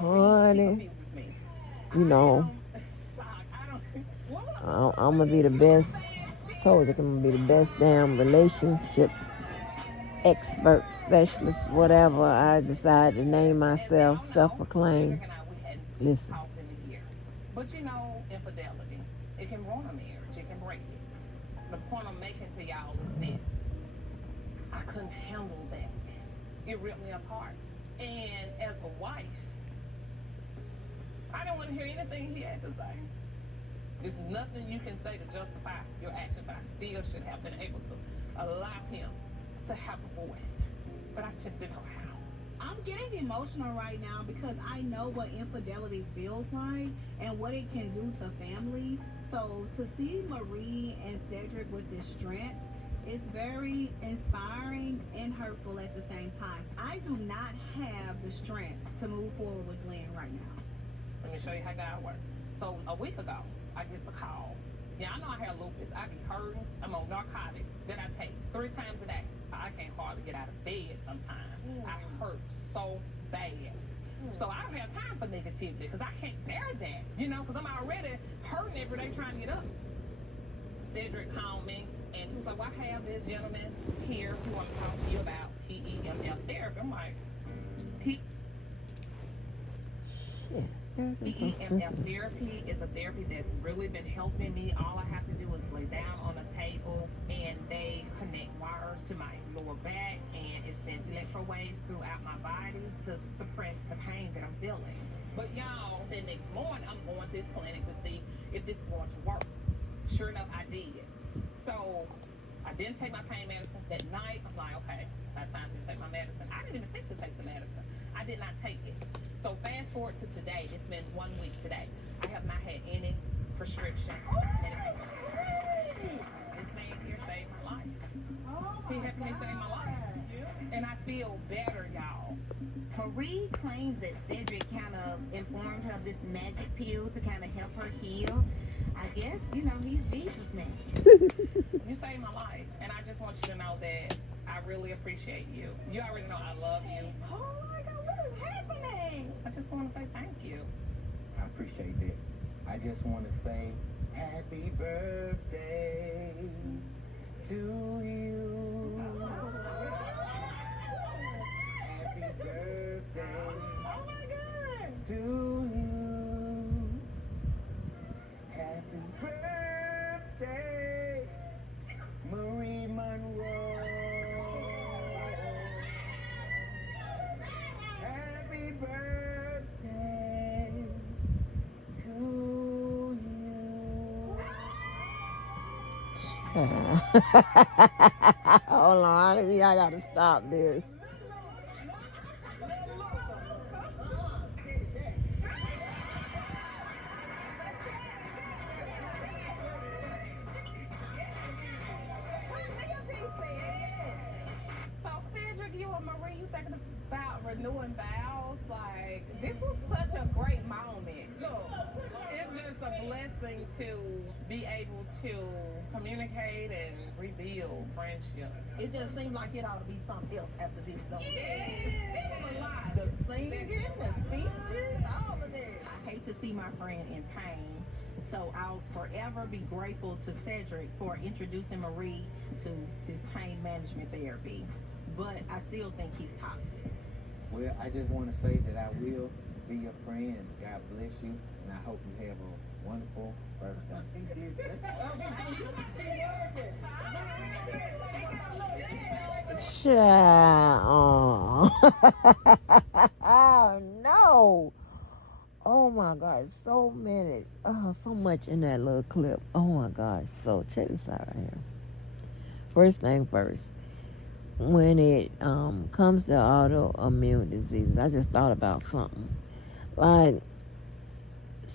honey, you know, I'm gonna be the best. Told you I'm gonna be the best damn relationship expert, specialist, whatever I decide to name myself, self-proclaim. Listen, But you know, infidelity, it can ruin a marriage, it can break it. The point I'm making to y'all is this: I couldn't handle that. It ripped me apart. And as a wife, I didn't want to hear anything he had to say. There's nothing you can say to justify your action, but I still should have been able to allow him to have a voice. But I just didn't know how. I'm getting emotional right now because I know what infidelity feels like and what it can do to families. So to see Marie and Cedric with this strength is very inspiring and hurtful at the same time. I do not have the strength to move forward with Glenn right now. Let me show you how God works. So a week ago, I get a call. Yeah, I know I have lupus. I be hurting. I'm on narcotics that I take 3 times a day. I can't hardly get out of bed sometimes. I hurt so bad. So I don't have time for negativity because I can't bear that, because I'm already hurting every day trying to get up. Cedric called me and he was like, well, I have this gentleman here who I'm talking to you about PEMF therapy. I'm like, shit, they're so EMF sensitive. therapy is a therapy that's really been helping me. All I have to do is lay down on a table and they connect wires to my lower back and it sends electro waves throughout my body to suppress the pain that I'm feeling. But y'all, the next morning I'm going to this clinic to see if this is going to work. Sure enough, I did. So I didn't take my pain medicine that night. I'm like, okay, I have time to take my medicine. I didn't even think to take the medicine. I did not take it. So fast forward to today. It's been 1 week today. I have not had any prescription medication. This man here saved my life. He helped me save my life. And I feel better, y'all. Marie claims that Cedric kind of informed her of this magic pill to kind of help her heal. I guess, he's Jesus now. You saved my life. And I just want you to know that I really appreciate you. You already know I love you. Oh my God, what is happening? I just want to say thank you. I appreciate that. I just want to say happy birthday to you. Happy birthday Oh my God. to you. Happy birthday, Marie Monroe. Happy birthday to you. Hold on, I gotta stop this. So Cedric, you and Marie, you thinking about renewing vows? Like, this was such a great moment. Look, it's just a blessing to be able to communicate and rebuild friendship. It just seemed like it ought to be something else after this, though. Yeah. The singing, the speeches, all of that. I hate to see my friend in pain. So I'll forever be grateful to Cedric for introducing Marie to this pain management therapy. But I still think he's toxic. Well, I just want to say that I will be your friend. God bless you, and I hope you have a wonderful birthday. He did Child. Oh no. Oh my God. So many. So much in that little clip. Oh my God. So check this out right here. First thing first. When it comes to autoimmune diseases, I just thought about something. Like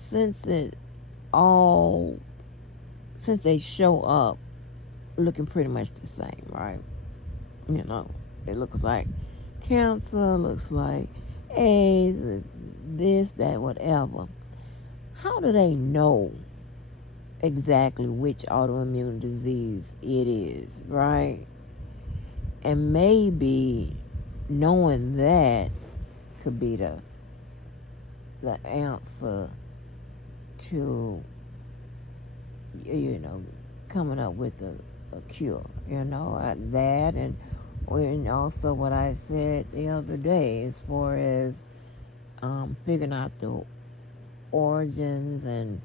since it all since they show up looking pretty much the same, right? You know, it looks like cancer, looks like AIDS, this, that, whatever. How do they know exactly which autoimmune disease it is, right? And maybe knowing that could be the the answer to, you know, coming up with a cure. That and also what I said the other day as far as figuring out the origins and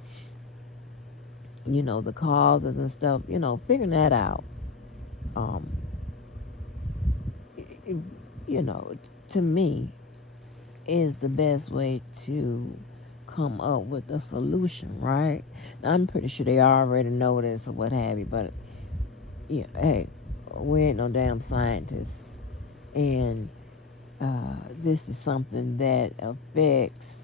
the causes and stuff. Figuring that out. Um, it- you know, to me, is the best way to come up with a solution, right? Now, I'm pretty sure they already know this or what have you, but yeah, hey, we ain't no damn scientists, and this is something that affects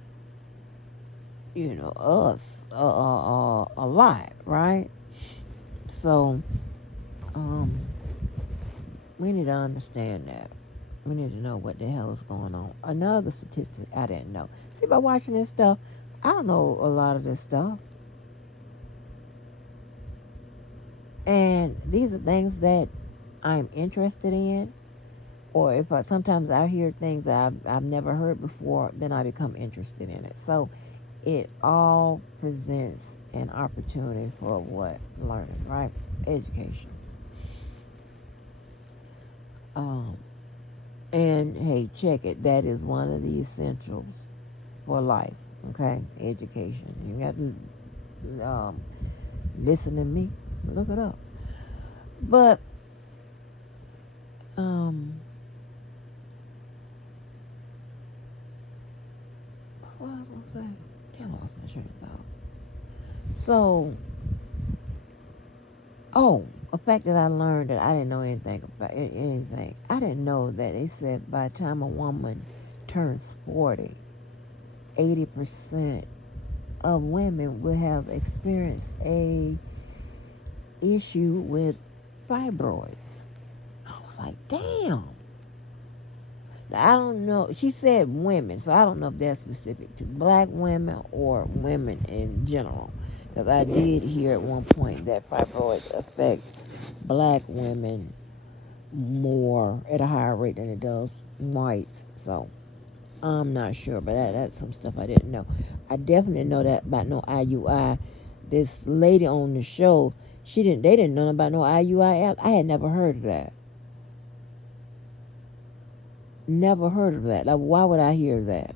us a lot, right? So um, we need to understand that. We need to know what the hell is going on. Another statistic I didn't know. See, by watching this stuff, I don't know a lot of this stuff. And these are things that I'm interested in. Or if sometimes I hear things that I've never heard before, then I become interested in it. So it all presents an opportunity for what? Learning, right? Education. Um, and hey, check it. That is one of the essentials for life. Okay, education. You got to listen to me. Look it up. But um, what was I saying? Damn, I lost my train of thought. So, oh, a fact that I learned that I didn't know anything about anything. I didn't know that they said by the time a woman turns 40, 80% of women will have experienced a issue with fibroids. I was like, damn. I don't know. She said women, so I don't know if that's specific to black women or women in general. Because I did hear at one point that fibroids affect black women more at a higher rate than it does whites. So I'm not sure, but that's some stuff I didn't know. I definitely know that about no IUI. This lady on the show, they didn't know about no IUI. I had never heard of that. Never heard of that. Like, why would I hear that?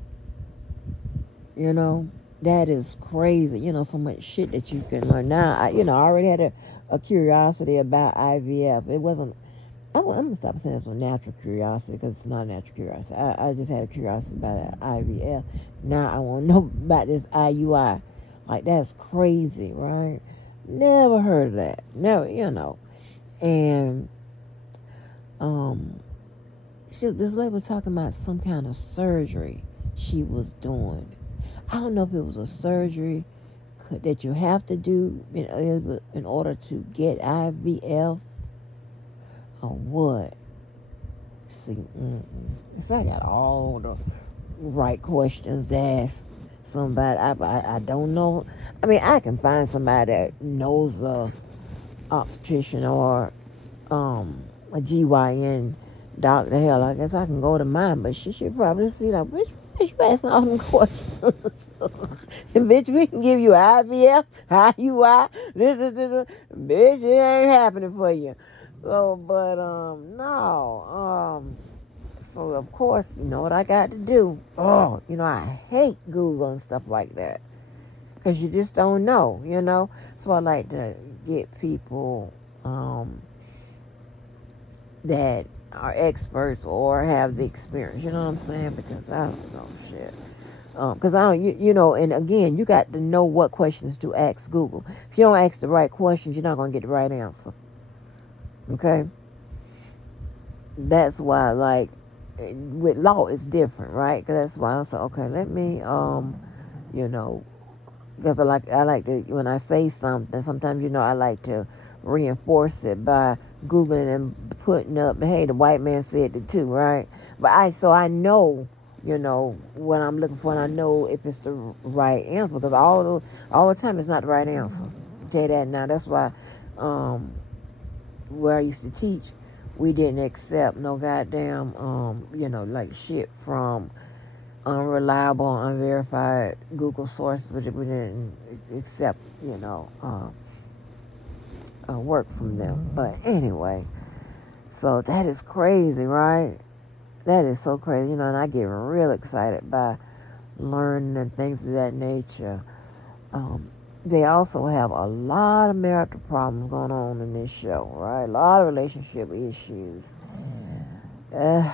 You know, that is crazy. So much shit that you can learn. Now, I already had a curiosity about IVF. It wasn't. I'm gonna stop saying it's a natural curiosity because it's not a natural curiosity. I just had a curiosity about IVF. Now I want to know about this IUI. Like, that's crazy, right? Never heard of that. Never, And um, this lady was talking about some kind of surgery she was doing. I don't know if it was a surgery that you have to do in order to get IVF or what. See, so I got all the right questions to ask somebody. I don't know. I mean, I can find somebody that knows a obstetrician or a GYN doctor. Hell, I guess I can go to mine, but she should probably see like, bitch, you asking all them questions. Bitch, we can give you IVF, IUI, bitch, it ain't happening for you. So, but no, so of course, you know what I got to do. Oh, I hate Google and stuff like that because you just don't know. So I like to get people that are experts or have the experience. You know what I'm saying? Because I don't know shit. Because I don't, and again, you got to know what questions to ask Google. If you don't ask the right questions, you're not going to get the right answer. Okay? That's why, like, with law, it's different, right? Because that's why I said, okay, let me, you know, because I like to, when I say something, sometimes, I like to reinforce it by Googling and putting up, hey, the white man said it too, right? But so I know, what I'm looking for, and I know if it's the right answer, because all the time it's not the right answer. I'll tell you that now. That's why, where I used to teach, we didn't accept no goddamn, like shit from unreliable, unverified Google sources, which we didn't accept, work from them. But anyway, so that is crazy, right? That is so crazy, and I get real excited by learning and things of that nature. Um, they also have a lot of marital problems going on in this show, right? A lot of relationship issues. Uh,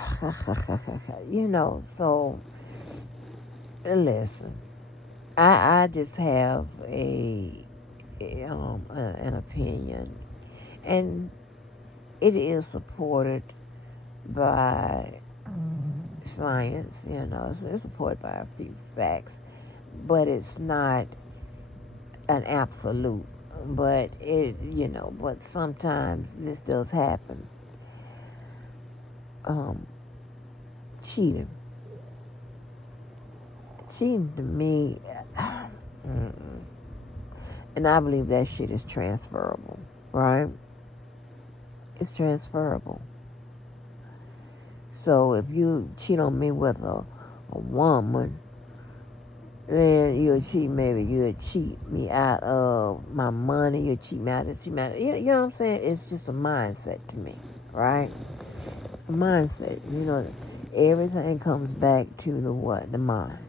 so listen, I just have an opinion, and it is supported by science. It's supported by a few facts, but it's not an absolute. But but sometimes this does happen. Um, cheating, cheating to me, and I believe that shit is transferable, right? It's transferable. So if you cheat on me with a woman, then you'll cheat me out of my money, you'll cheat me out, you know what I'm saying? It's just a mindset to me, right? It's a mindset. Everything comes back to the what? The mind.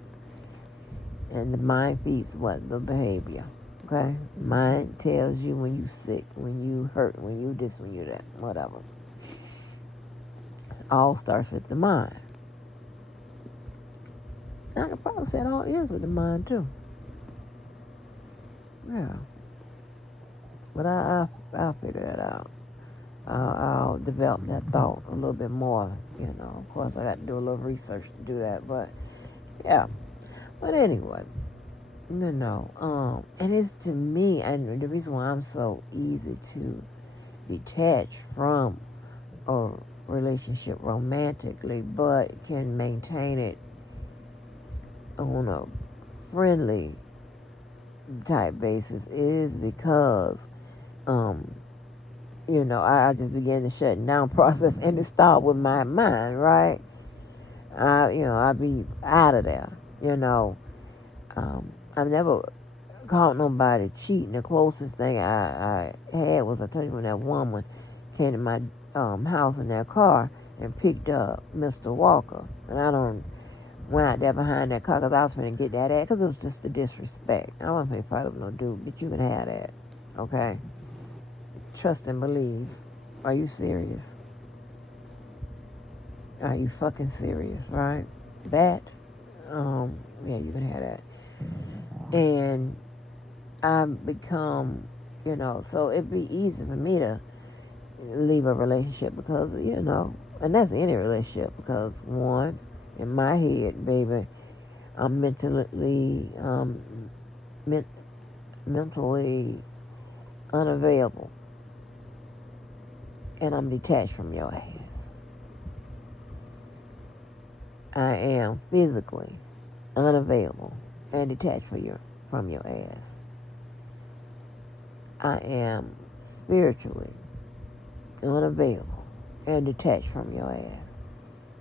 And the mind feeds what? The behavior. Okay? Mind tells you when you sick, when you hurt, when you this, when you that, whatever. All starts with the mind. I could probably say it all ends with the mind too. Yeah. But I'll figure that out. I'll develop that thought a little bit more. Of course, I got to do a little research to do that. But yeah. But anyway, and it's to me, and the reason why I'm so easy to detach from a relationship romantically, but can maintain it on a friendly type basis is because, I just began the shutting down process, and it started with my mind, right? I be out of there, I've never caught nobody cheating. The closest thing I had was, I told you, when that woman came to my house in that car and picked up Mr. Walker. And I don't went out there behind that car because I was going to get that ad because it was just the disrespect. I wasn't going to fight with no dude, but you can have that. Okay? Trust and believe. Are you serious? Are you fucking serious, right? That, yeah, you can have that. And I've become, so it'd be easy for me to leave a relationship because, and that's any relationship because, one, in my head, baby, I'm mentally unavailable, and I'm detached from your ass. I am physically unavailable and detached from your ass. I am spiritually unavailable and detached from your ass.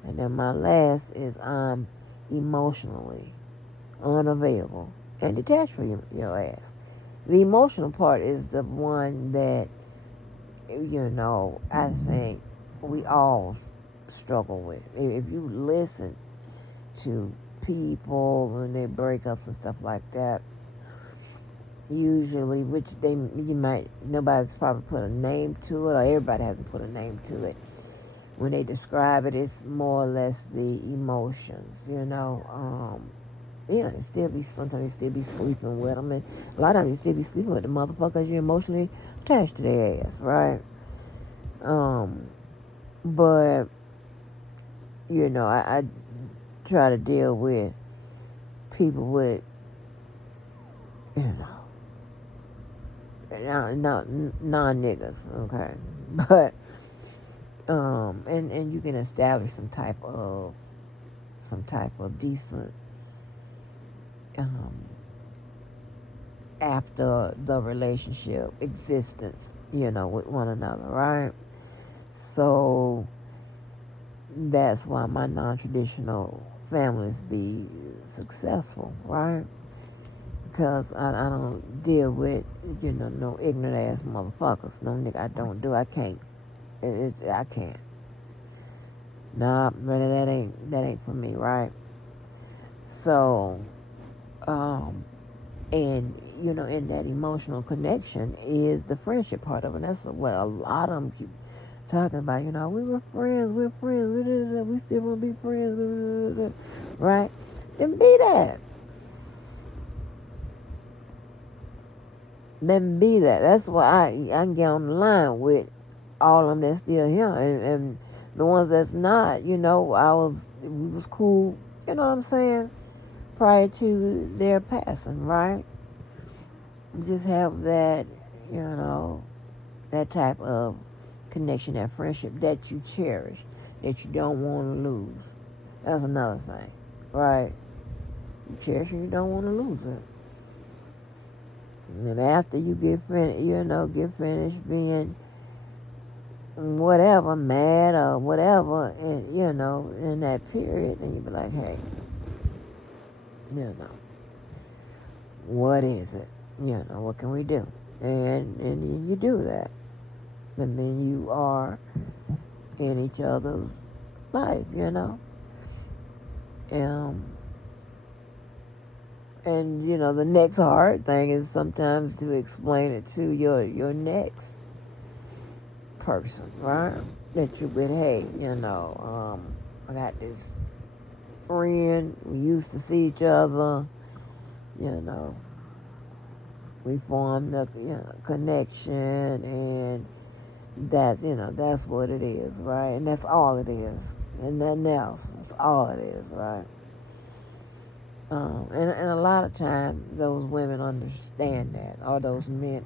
And then my last is I'm emotionally unavailable and detached from your ass. The emotional part is the one that, I think we all struggle with. If you listen to people when they break ups and stuff like that, usually, which nobody's probably put a name to it, or everybody hasn't put a name to it. When they describe it, it's more or less the emotions, they still be, sometimes you still be sleeping with them, and a lot of times you still be sleeping with the motherfuckers you're emotionally attached to their ass, right? But, I try to deal with people with, non-niggas, okay? But, and you can establish some type of decent, after the relationship existence, with one another, right? So that's why my non-traditional families be successful, right? Because I don't deal with, no ignorant ass motherfuckers. No nigga, I don't do. I can't. I can't. Nah, brother, that ain't for me, right? So, um, and in that emotional connection is the friendship part of it. That's what a lot of them keep talking about. We were friends. We're friends. We still want to be friends, right? Then be that. Then be that. That's why I can get on the line with all of them that's still here, and the ones that's not. We was cool. You know what I'm saying? Prior to their passing, right? Just have that, you know, that type of connection, that friendship that you cherish, that you don't want to lose. That's another thing, right? You cherish and you don't want to lose it. And after you get finished being whatever, mad or whatever, and in that period, and you be like, hey, you know, what is it? What can we do? And you do that, and then you are in each other's life. Um, and the next hard thing is sometimes to explain it to your next person, right? That you with, hey, I got this friend. We used to see each other. You know, we formed a connection, and that's what it is, right? And that's all it is, and nothing else. That's all it is, right? And a lot of times those women understand that, or those men,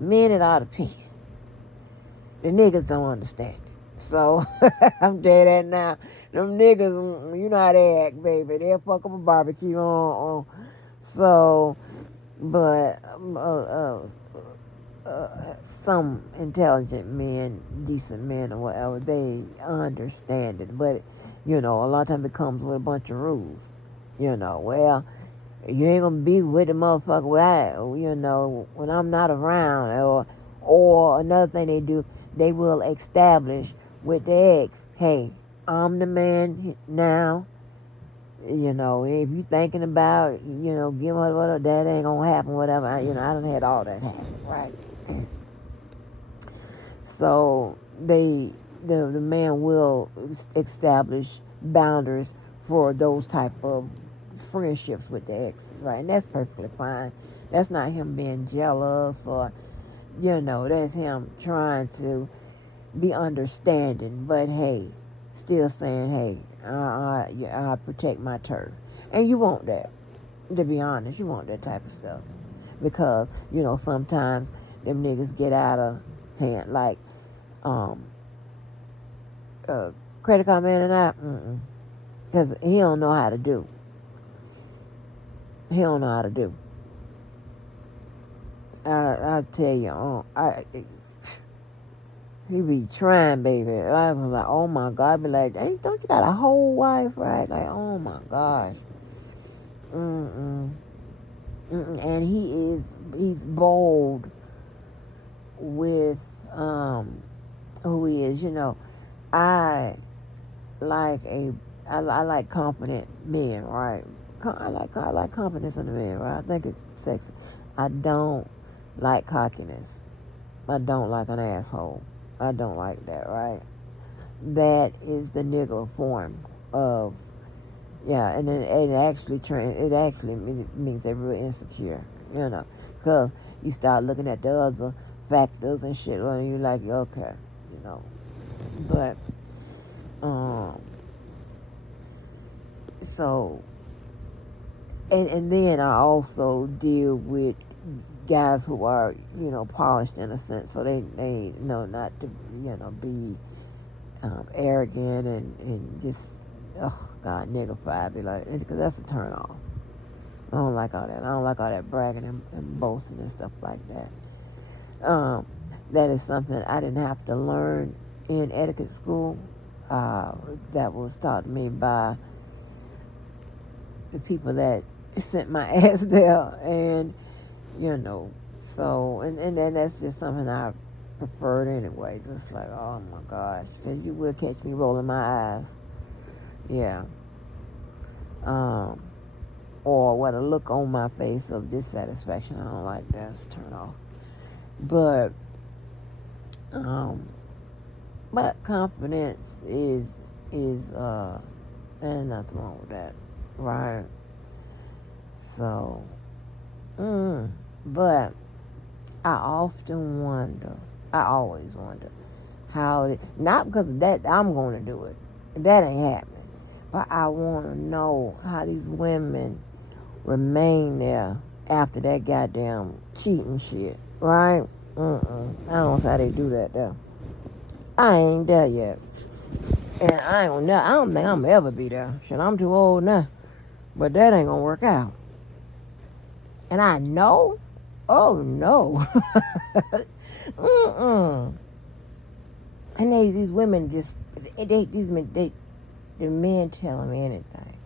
men it ought to pee. The niggas don't understand it. So I'm telling you that now. Them niggas, you know how they act, baby. They'll fuck up a barbecue on. So, but some intelligent men, decent men, or whatever, they understand it. But a lot of times it comes with a bunch of rules. Well, you ain't gonna be with the motherfucker when I'm not around, or another thing they do, they will establish with the ex, hey, I'm the man now. If you thinking about, give her whatever, that ain't gonna happen, whatever. I done had all that happen, right? So the man will establish boundaries for those type of friendships with the exes, right? And that's perfectly fine. That's not him being jealous, or that's him trying to be understanding. But hey, still saying, hey, I protect my turf, and you want that. To be honest, you want that type of stuff because sometimes them niggas get out of hand, like um, credit card man and I, because he don't know how to do. He don't know how to do. I tell you, he be trying, baby. I was like, oh my God, I be like, hey, don't you got a whole wife, right? Like, oh my gosh, mm-mm, mm-mm. And he's bold with who he is. I like I like confident men, right? I like confidence in a man, right? I think it's sexy. I don't like cockiness. I don't like an asshole. I don't like that, right? That is the nigger form of, yeah, and then it actually means they're real insecure, because you start looking at the other factors and shit, and you're like, okay, you know, but um, so and then I also deal with guys who are polished in a sense, so they know not to be arrogant and just God nigger be like, because that's a turn off. I don't like all that. I don't like all that bragging and boasting and stuff like that. That is something I didn't have to learn in etiquette school. uh, that was taught to me by the people that sent my ass there, and you know, so and then that's just something I preferred anyway. Just like, oh my gosh, because you will catch me rolling my eyes, yeah, um, or what a look on my face of dissatisfaction. I don't like that. It's a turn off, but um, but confidence is there's nothing wrong with that, right? So, but I often wonder, I always wonder, how, not because of that I'm going to do it. That ain't happening. But I want to know how these women remain there after that goddamn cheating shit, right? I don't know how they do that though. I ain't there yet. And I don't think I'm ever be there. Shit, I'm too old now. But that ain't gonna work out. And I know, oh no. Mm-mm. And these women just, these men, the men tell them anything.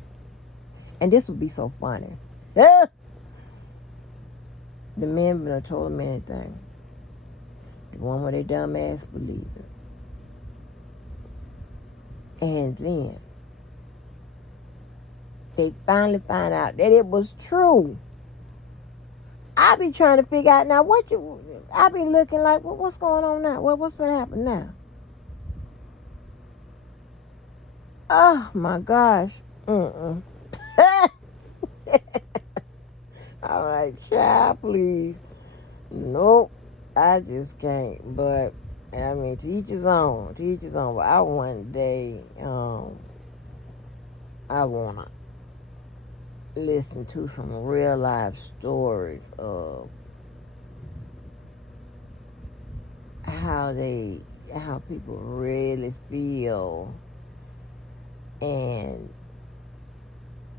And this would be so funny. The men would have told them anything. The one where they dumb ass believe it. And then they finally find out that it was true. I be trying to figure out now I be looking like, what's going on now? What's gonna happen now? Oh my gosh. Mm-mm. All right, child, please. Nope, I just can't. But I mean, to each his own. To each his own. But I one day, I wanna listen to some real life stories of how how people really feel and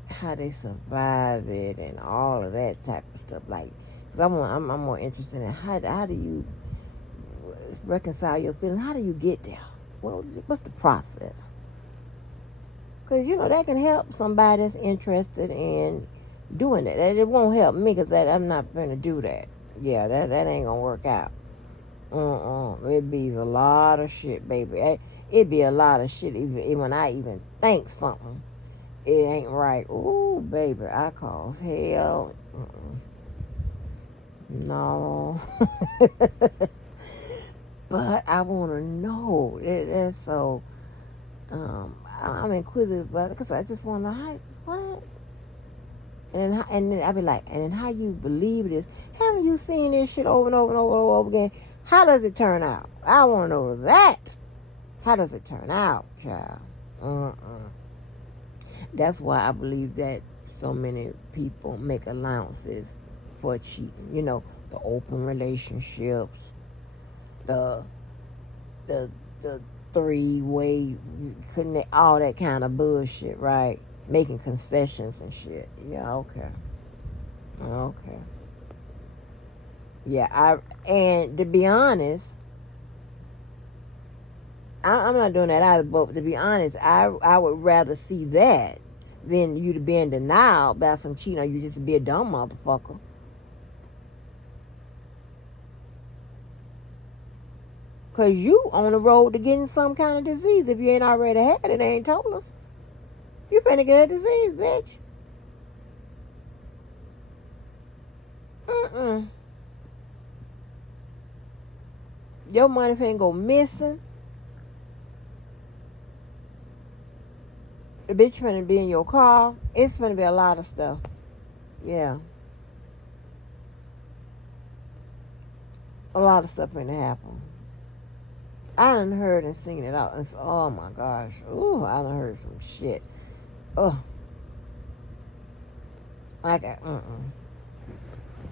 how they survive it and all of that type of stuff. Like, cause I'm more interested in how do you reconcile your feelings? How do you get there? Well, what's the process? Because, that can help somebody that's interested in doing it. It won't help me because I'm not going to do that. Yeah, that ain't going to work out. It be a lot of shit, baby. It be a lot of shit even when I even think something. It ain't right. Ooh, baby, I call hell. No. But I want to know. That's so. I'm inquisitive about it because I just want to know what. And then I be like, and then how you believe this? Haven't you seen this shit over and over and over and over again? How does it turn out? I want to know that. How does it turn out, child? That's why I believe that so many people make allowances for cheating. The open relationships, the the the three-way connect, all that kind of bullshit, right? Making concessions and shit. Yeah, okay. Okay. Yeah, and to be honest, I'm not doing that either. But to be honest, I would rather see that than you to be in denial about some cheating, or you just be a dumb motherfucker. Cause you on the road to getting some kind of disease. If you ain't already had it, they ain't told us. You finna get a disease, bitch. Mm-mm. Your money finna go missing. The bitch finna be in your car. It's finna be a lot of stuff. Yeah. A lot of stuff finna happen. I done heard and seen it out. Oh my gosh. Ooh, I done heard some shit. Ugh.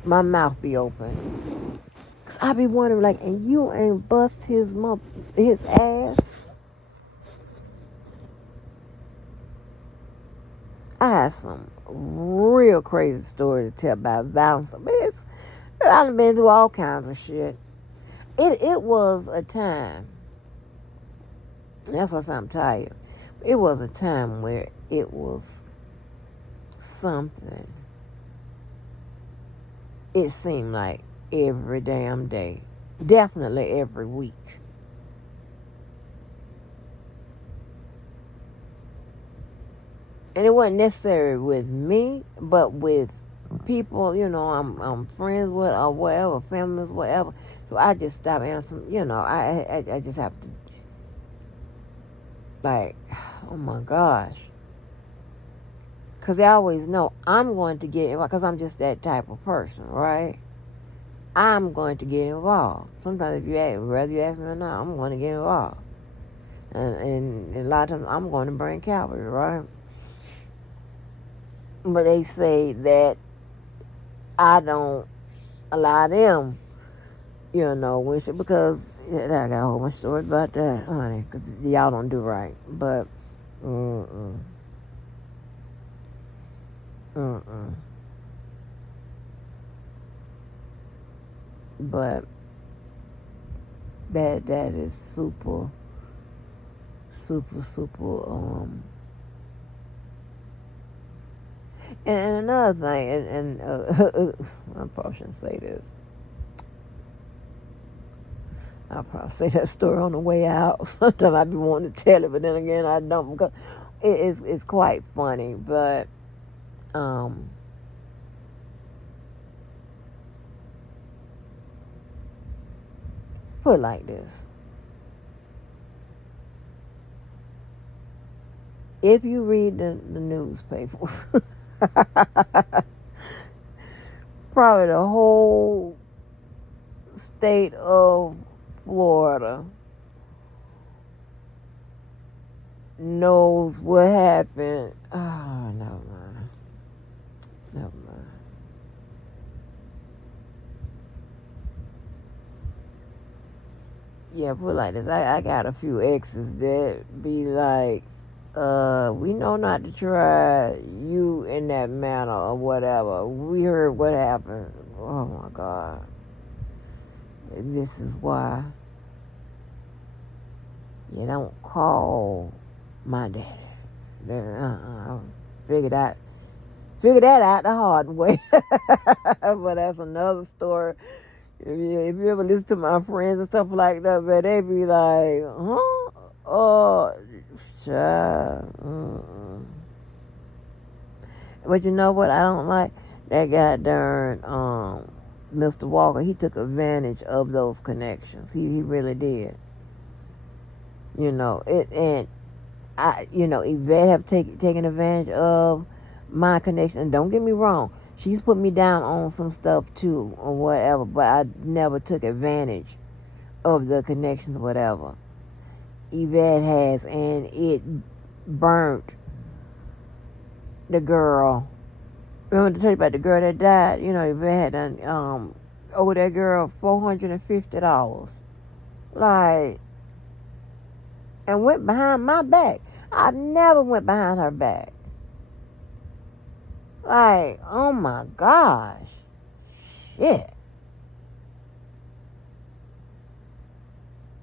My mouth be open. Cause I be wondering, like, and you ain't bust his ass. I have some real crazy stories to tell about violence. But I've been through all kinds of shit. It was a time And that's why I say I'm tired. It was a time where it was something. It seemed like every damn day. Definitely every week. And it wasn't necessary with me, but with people, I'm friends with or whatever, families, whatever. So I just stopped answering. I just have to like, oh my gosh, because they always know I'm going to get involved because I'm just that type of person, right? I'm going to get involved. Sometimes if you ask, whether you ask me or not, I'm going to get involved. And a lot of times I'm going to bring cavalry, right? But they say that I don't allow them, because I got a whole bunch of stories about that, honey, because y'all don't do right. But, mm-mm, mm-mm. But that is super, super, super, and another thing, I probably shouldn't say this. I'll probably say that story on the way out. Sometimes I be wanting to tell it, but then again I don't because it's quite funny. But um, put it like this: if you read the newspapers, probably the whole state of Florida knows what happened. Oh, never mind. Never mind. Yeah, put it like this. I got a few exes that be like, we know not to try you in that manner or whatever. We heard what happened. Oh my God. This is why you don't call my daddy. I figured that out the hard way. But that's another story. If you ever listen to my friends and stuff like that, man, they be like, huh? Oh, child. But you know what I don't like? That guy darn Mr. Walker, he took advantage of those connections. He really did. And Yvette have taken advantage of my connection. And don't get me wrong, she's put me down on some stuff too, or whatever. But I never took advantage of the connections, whatever. Yvette has, and it burnt the girl. Remember to tell you about the girl that died? Yvette had done owe that girl $450. Like, and went behind my back. I never went behind her back. Like, oh my gosh. Shit.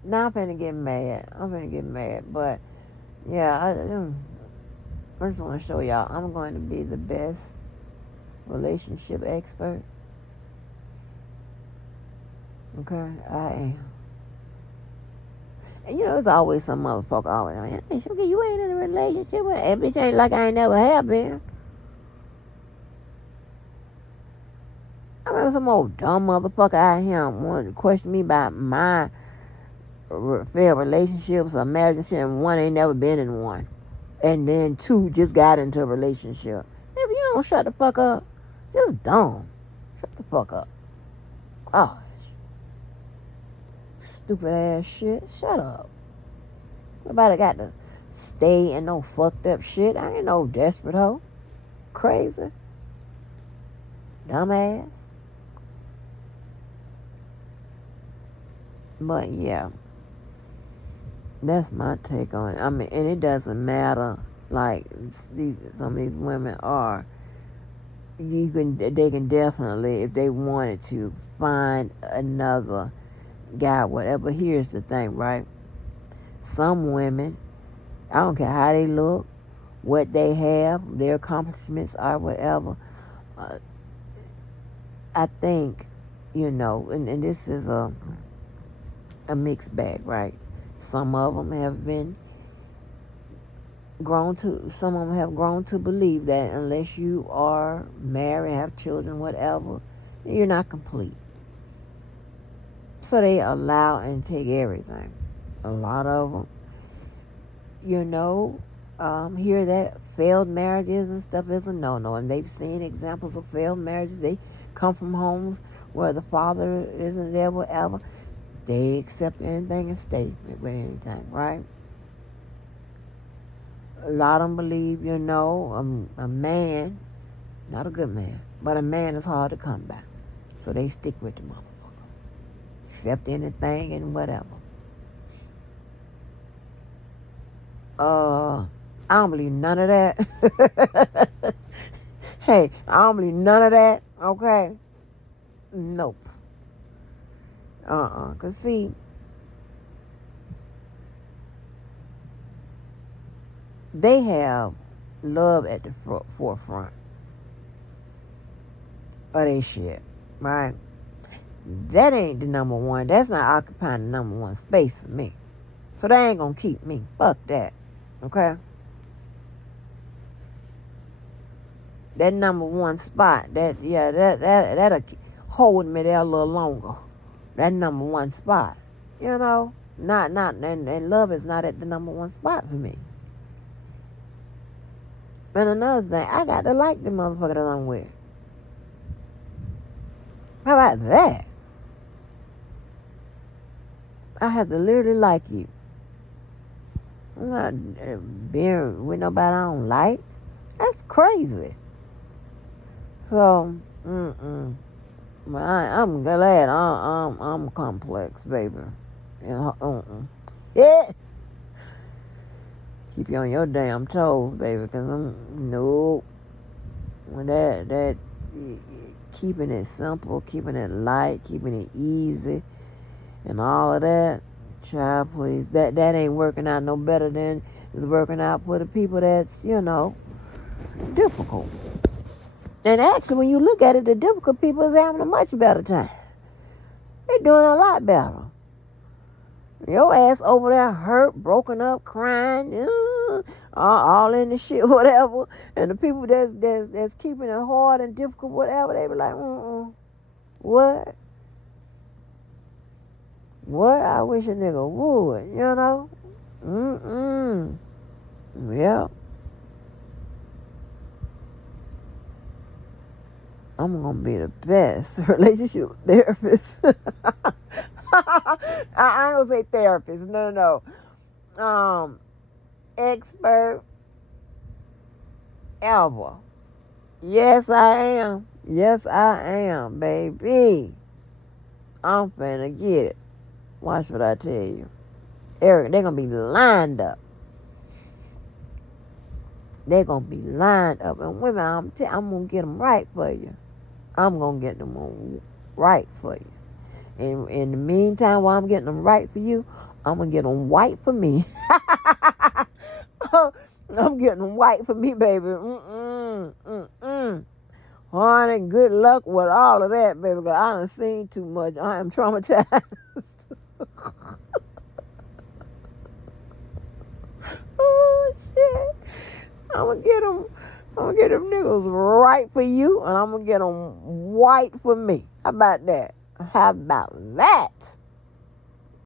Now I'm finna get mad. But, yeah, I just want to show y'all I'm going to be the best relationship expert. Okay? I am. And there's always some motherfucker always like, hey, Sugar, you ain't in a relationship with that bitch. Ain't like I ain't never have been. I remember some old dumb motherfucker out here wanted to question me about my failed relationships or marriage and shit, and one ain't never been in one. And then two just got into a relationship. If you don't shut the fuck up, just don't. Shut the fuck up. Gosh. Stupid ass shit. Shut up. Nobody got to stay in no fucked up shit. I ain't no desperate hoe. Crazy. Dumbass. But yeah. That's my take on it. I mean, and it doesn't matter. Like some of these women are. They can definitely, if they wanted to, find another guy, whatever. Here's the thing, right? Some women, I don't care how they look, what they have, their accomplishments are, whatever. Uh, I think, and this is a mixed bag, right? Some of them have been some of them have grown to believe that unless you are married, have children, whatever, you're not complete. So they allow and take everything. A lot of them, hear that failed marriages and stuff is a no-no. And they've seen examples of failed marriages. They come from homes where the father isn't there, whatever. They accept anything and stay with anything, right? A lot of them believe, a man, not a good man, but a man is hard to come by. So they stick with the motherfucker. Accept anything and whatever. I don't believe none of that. Hey, I don't believe none of that, okay? Nope. Cause see, they have love at the forefront of their shit, right? That ain't the number one. That's not occupying the number one space for me. So they ain't gonna keep me. Fuck that. Okay? That number one spot, that'll hold me there a little longer. That number one spot. And love is not at the number one spot for me. And another thing, I got to like the motherfucker that I'm with. How about that? I have to literally like you. I'm not being with nobody I don't like. That's crazy. So, I'm glad I'm complex, baby. Yeah. Keep you on your damn toes, baby, because nope. When that keeping it simple, keeping it light, keeping it easy, and all of that, child, please, that ain't working out no better than it's working out for the people that's, difficult. And actually, when you look at it, the difficult people is having a much better time. They're doing a lot better. Your ass over there hurt, broken up, crying, all in the shit, whatever. And the people that's keeping it hard and difficult, whatever, they be like, what? What? I wish a nigga would, Yeah. I'm gonna be the best relationship therapist. I don't say therapist. No. Expert ever. Yes, I am. Yes, I am, baby. I'm finna get it. Watch what I tell you. Eric, they're gonna be lined up. They're gonna be lined up. And women, I'm gonna get them right for you. I'm gonna get them right for you. And in the meantime, while I'm getting them right for you, I'm gonna get them white for me. I'm getting them white for me, baby. Honey, good luck with all of that, baby, because I done seen too much. I am traumatized. Oh, shit. I'm gonna get them niggas right for you, and I'm gonna get them white for me. How about that? How about that?